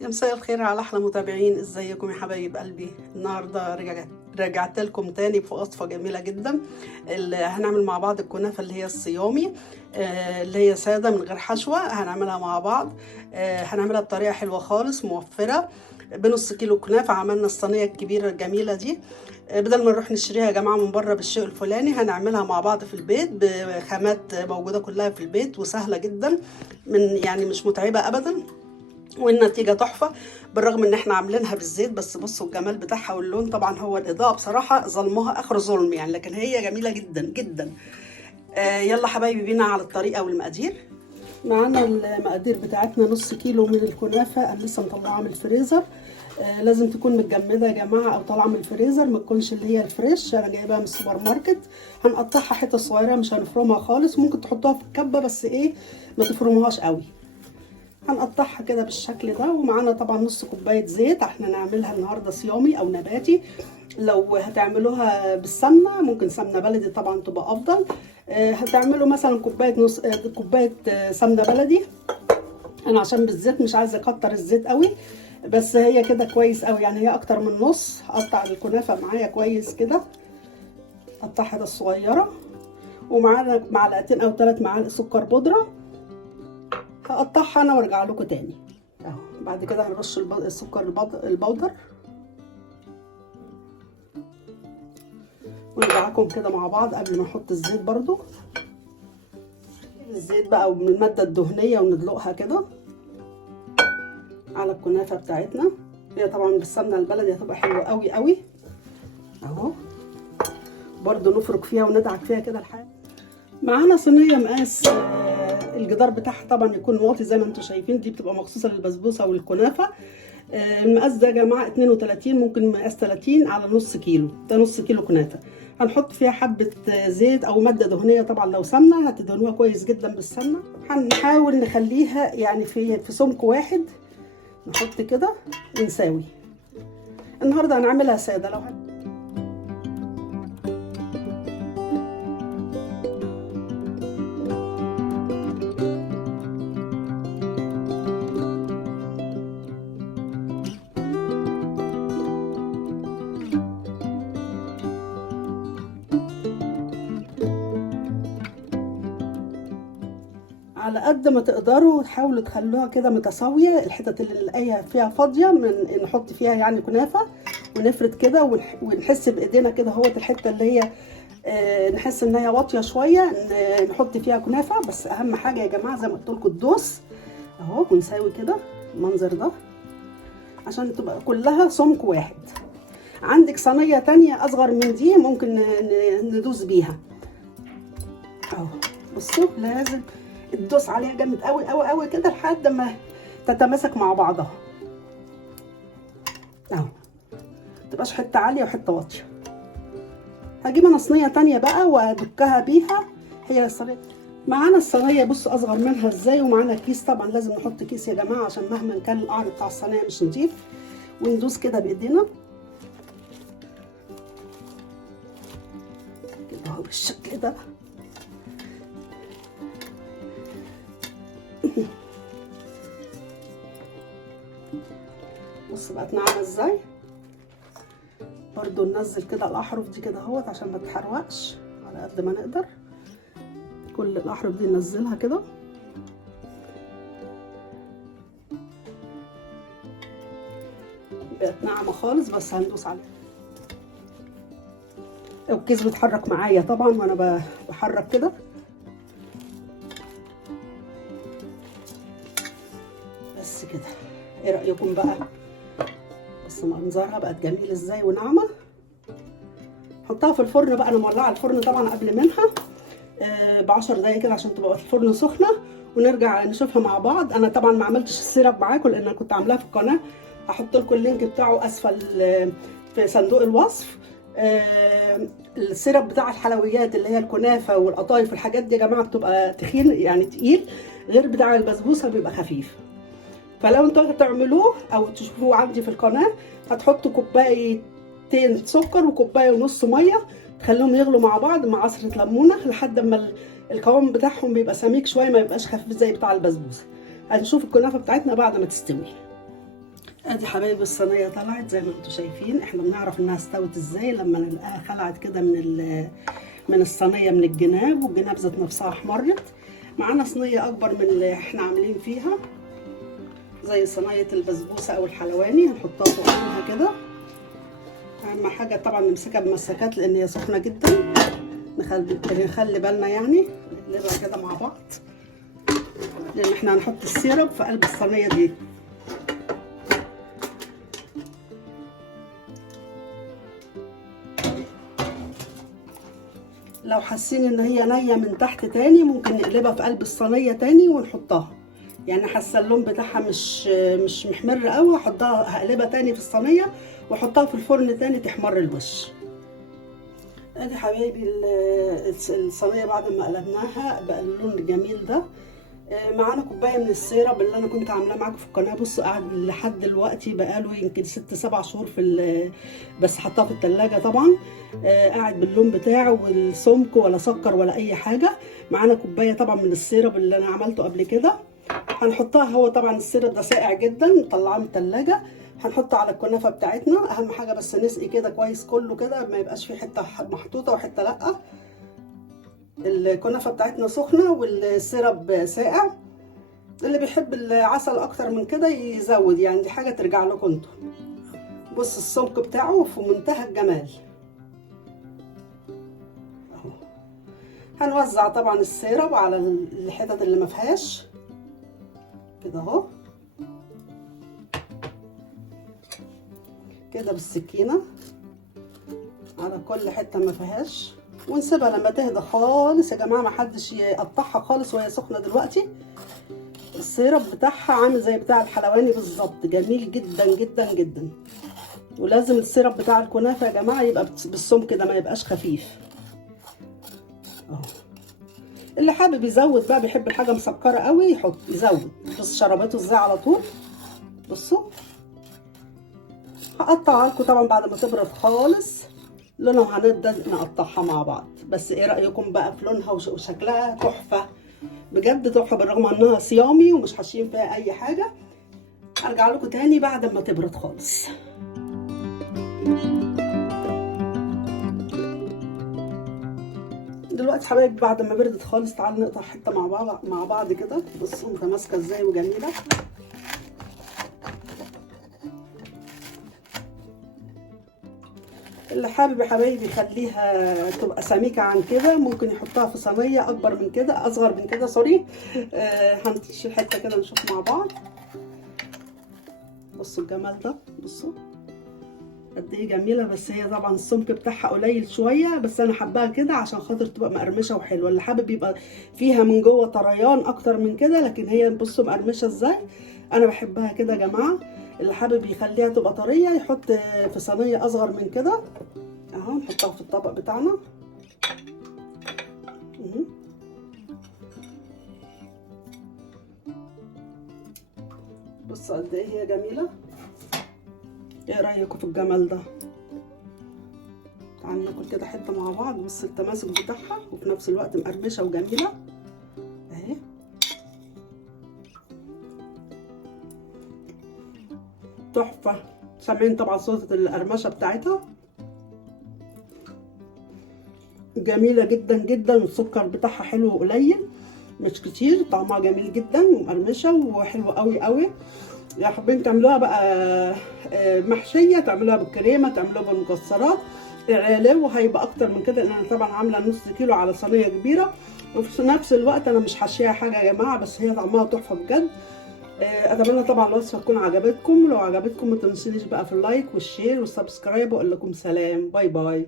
يا مساء الخير على احلى متابعين، ازيكم يا حبايب قلبي؟ النهارده رجعت لكم تاني بوصفه جميله جدا. اللي هنعمل مع بعض الكنافه اللي هي الصيامي، اللي هي ساده من غير حشوه. هنعملها مع بعض. هنعملها بطريقه حلوه خالص موفره. بنص كيلو كنافه عملنا الصينيه الكبيره الجميله دي. بدل ما نروح نشتريها يا جماعه من بره بالشيء الفلاني، هنعملها مع بعض في البيت بخامات موجوده كلها في البيت وسهله جدا، يعني مش متعبه ابدا، والنتيجة تحفة. بالرغم ان احنا عاملينها بالزيت، بس بصوا الجمال بتاعها واللون. طبعا هو الاضاءة بصراحة ظلمها اخر ظلم يعني، لكن هي جميلة جدا جدا. يلا حبايبي بينا على الطريقة والمقادير. معانا المقادير بتاعتنا: نص كيلو من الكنافة انا لسه مطلعاها من الفريزر. لازم تكون متجمدة يا جماعة او طالعة من الفريزر، ما تكونش اللي هي الفريش، انا جايباها من السوبر ماركت. هنقطعها حتت صغيرة، مش هنفرمها خالص، ممكن تحطوها في الكبة بس ايه، ما تفرموهاش قوي. هنقطعها كده بالشكل ده. ومعانا طبعا نص كوبايه زيت، احنا نعملها النهارده صيامي او نباتي. لو هتعملوها بالسمنه ممكن سمنه بلدي طبعا تبقى افضل. هتعملوا مثلا كوبايه نص كوبايه سمنه بلدي. انا عشان بالزيت مش عايزه اكتر الزيت قوي، بس هي كده كويس قوي يعني، هي اكتر من نص. هقطع الكنافه معايا كويس كده، قطعها الصغيره. ومعانا معلقتين او 3 معالق سكر بودره، هقطعها انا وارجع لكم تاني. اهو بعد كده هنرش السكر البودر، وندعكم كده مع بعض قبل ما نحط الزيت برضو. الزيت بقى من الماده الدهنيه وندلقها كده على الكنافه بتاعتنا. هي طبعا بالسمنه البلدي هتبقى حلوه قوي قوي. اهو برضو نفرك فيها وندعك فيها كده لحد. معانا صينيه مقاس الجدار بتاعها طبعا يكون واطي زي ما انتم شايفين، دي بتبقى مخصوصه للبسبوسه والكنافه. المقاس ده يا جماعه 32، ممكن مقاس 30 على نص كيلو، ده نص كيلو كنافه. هنحط فيها حبه زيت او ماده دهنيه، طبعا لو سمنه هتدهنوها كويس جدا بالسمنه. هنحاول نخليها يعني في سمك واحد، نحط كده ونساوي. النهارده هنعملها ساده. لو على قد ما تقدروا تحاولوا تخلوها كده متساويه، الحتت اللي نلاقيها فيها فاضيه من نحط فيها يعني كنافه، ونفرد كده ونحس بايدينا كده اهوت الحته اللي هي نحس ان هي واطيه شويه، نحط فيها كنافه. بس اهم حاجه يا جماعه زي ما قلت لكم الدوس اهو، ونساوي كده المنظر ده عشان تبقى كلها سمك واحد. عندك صينيه تانية اصغر من دي ممكن ندوس بيها اهو. بصوا لازم تدوس عليها جامد قوي قوي قوي كده لحد ما تتماسك مع بعضها اهو، متبقاش حته عاليه وحته واطيه. هجيب انا صينيه تانية بقى وادكها بيها. هي الصينيه معانا الصينيه بصوا اصغر منها ازاي، ومعانا كيس. طبعا لازم نحط كيس يا جماعه عشان مهما كان القعر بتاع الصينيه مش نضيف. وندوس كده بايدينا كده اهو بالشكل ده. بص بقت ناعمه ازاي. برضو ننزل كده الاحرف دي كده اهوت عشان ما تتحرقش على قد ما نقدر. كل الاحرف دي ننزلها كده. بقت ناعمه خالص بس هندوس عليها. الكيس بيتحرك معايا طبعا وانا بحرك كده. بس كده ايه رايكم بقى؟ بس منظرها بقت جميل ازاي وناعمه. حطها في الفرن بقى، انا مولعه الفرن طبعا قبل منها ب10 دقايق كده عشان تبقى الفرن سخنه، ونرجع نشوفها مع بعض. انا طبعا ما عملتش السيرب معاكم لان انا كنت عاملاها في القناه، هحط لكم اللينك بتاعه اسفل في صندوق الوصف. السيرب بتاع الحلويات اللي هي الكنافه والقطايف والحاجات دي يا جماعه بتبقى تخين يعني تقيل، غير بتاع البسبوسه بيبقى خفيف. فلو انتوا هتعملوه او تشوفوه عندي في القناه، هتحطوا كوبايتين سكر وكوبايه ونص ميه، تخليهم يغلوا مع بعض مع عصره ليمونه لحد ما القوام بتاعهم بيبقى سميك شويه، ما يبقاش خفيف زي بتاع البسبوسه. هنشوف الكنافه بتاعتنا بعد ما تستوي. ادي حبايب الصينيه طلعت زي ما انتم شايفين. احنا بنعرف انها استوت ازاي لما نلاقيها خلعت كده من الصينيه من الجناب، والجناب ذات نفسها احمرت. معانا صينيه اكبر من اللي احنا عاملين فيها زي صينيه البسبوسه او الحلواني، هنحطها فوقها كده. اهم حاجه طبعا نمسكها بمسكات لان هي سخنه جدا، نخلي بالنا يعني. نقلبها كده مع بعض لان احنا هنحط السيرب في قلب الصينيه دي. لو حاسين ان هي نيه من تحت تاني ممكن نقلبها في قلب الصينيه تاني ونحطها. يعني حاسه اللون بتاعها مش محمر قوي، هقلبها تاني في الصينيه واحطها في الفرن تاني تحمر الوش. ادي حبايبي الصينيه بعد ما قلبناها بقى اللون الجميل ده. معانا كوبايه من السيرب اللي انا كنت عاملاه معاكم في القناه. بصوا قاعد لحد دلوقتي بقاله يمكن 6-7 شهور بس حطاه في التلاجة طبعا. قاعد باللون بتاعه والسمك، ولا سكر ولا اي حاجه. معانا كوبايه طبعا من السيرب اللي انا عملته قبل كده، هنحطها. هو طبعا السيرب ده ساقع جدا مطلعاه من التلاجة، هنحطه على الكنافه بتاعتنا. اهم حاجه بس نسقي كده كويس كله كده، ما يبقاش في حته محطوطه وحته لا. الكنافه بتاعتنا سخنه والسيرب ساقع. اللي بيحب العسل اكتر من كده يزود، يعني دي حاجه ترجع لكم انتوا. بص السمك بتاعه في منتهى الجمال اهو. هنوزع طبعا السيرب على الحتت اللي ما فيهاش كده اهو، كده بالسكينه على كل حته ما فيهاش، ونسيبها لما تهدى خالص يا جماعه. ما حدش يقطعها خالص وهي سخنه دلوقتي. السيرب بتاعها عامل زي بتاع الحلواني بالظبط، جميل جدا جدا جدا. ولازم السيرب بتاع الكنافه يا جماعه يبقى بالسمك ده، ما يبقاش خفيف اهو. اللي حابب يزود بقى، بيحب الحاجه مسكره قوي يزود. بص شربته ازاي على طول. بصوا هقطعها لكم طبعا بعد ما تبرد خالص. لونها هنبدا نقطعها مع بعض. بس ايه رايكم بقى في لونها وشكلها؟ تحفه بجد، تحفه، بالرغم انها صيامي ومش حاشين فيها اي حاجه. ارجع لكم تاني بعد ما تبرد خالص. دلوقتي حبايبي بعد ما بردت خالص تعالوا نقطع حته مع بعض كده. بصوا متماسكه ازاي وجميله. اللي حابب يا حبايبي يخليها تبقى سميكه عن كده ممكن يحطها في صينيه اكبر من كده، اصغر من كده سوري. هنشيل حته كده نشوف مع بعض. بصوا الجمال ده، بصوا قد ايه جميله. بس هي طبعا السمك بتاعها قليل شويه، بس انا حباها كده عشان خاطر تبقى مقرمشه وحلوه. اللي حابب يبقى فيها من جوه طريان اكتر من كده، لكن هي بصوا مقرمشه ازاي. انا بحبها كده يا جماعه. اللي حابب يخليها تبقى طريه يحط في صينيه اصغر من كده اهو. نحطها في الطبق بتاعنا. بصوا قد ايه هي جميله. ايه رايكم في الجمال ده؟ تعالوا ناكل كده حته مع بعض. بص التماسك بتاعها وفي نفس الوقت مقرمشه وجميله اهي. تحفه. سامعين طبعا صوت القرمشه بتاعتها، جميله جدا جدا. والسكر بتاعها حلو وقليل مش كتير، طعمها جميل جدا ومقرمشه وحلوه قوي قوي. لو حابين تعملوها بقى محشيه، تعملوها بالكريمه، تعملوها بالمكسرات، العلاوه هيبقى اكتر من كده، لان انا طبعا عامله نص كيلو على صينيه كبيره. وفي نفس الوقت انا مش حاشيها حاجه يا جماعه، بس هي طعمها تحفه بجد. اتمنى طبعا الوصفه تكون عجبتكم. لو عجبتكم ما تنسونيش بقى في اللايك والشير والسبسكرايب، واقول لكم سلام، باي باي.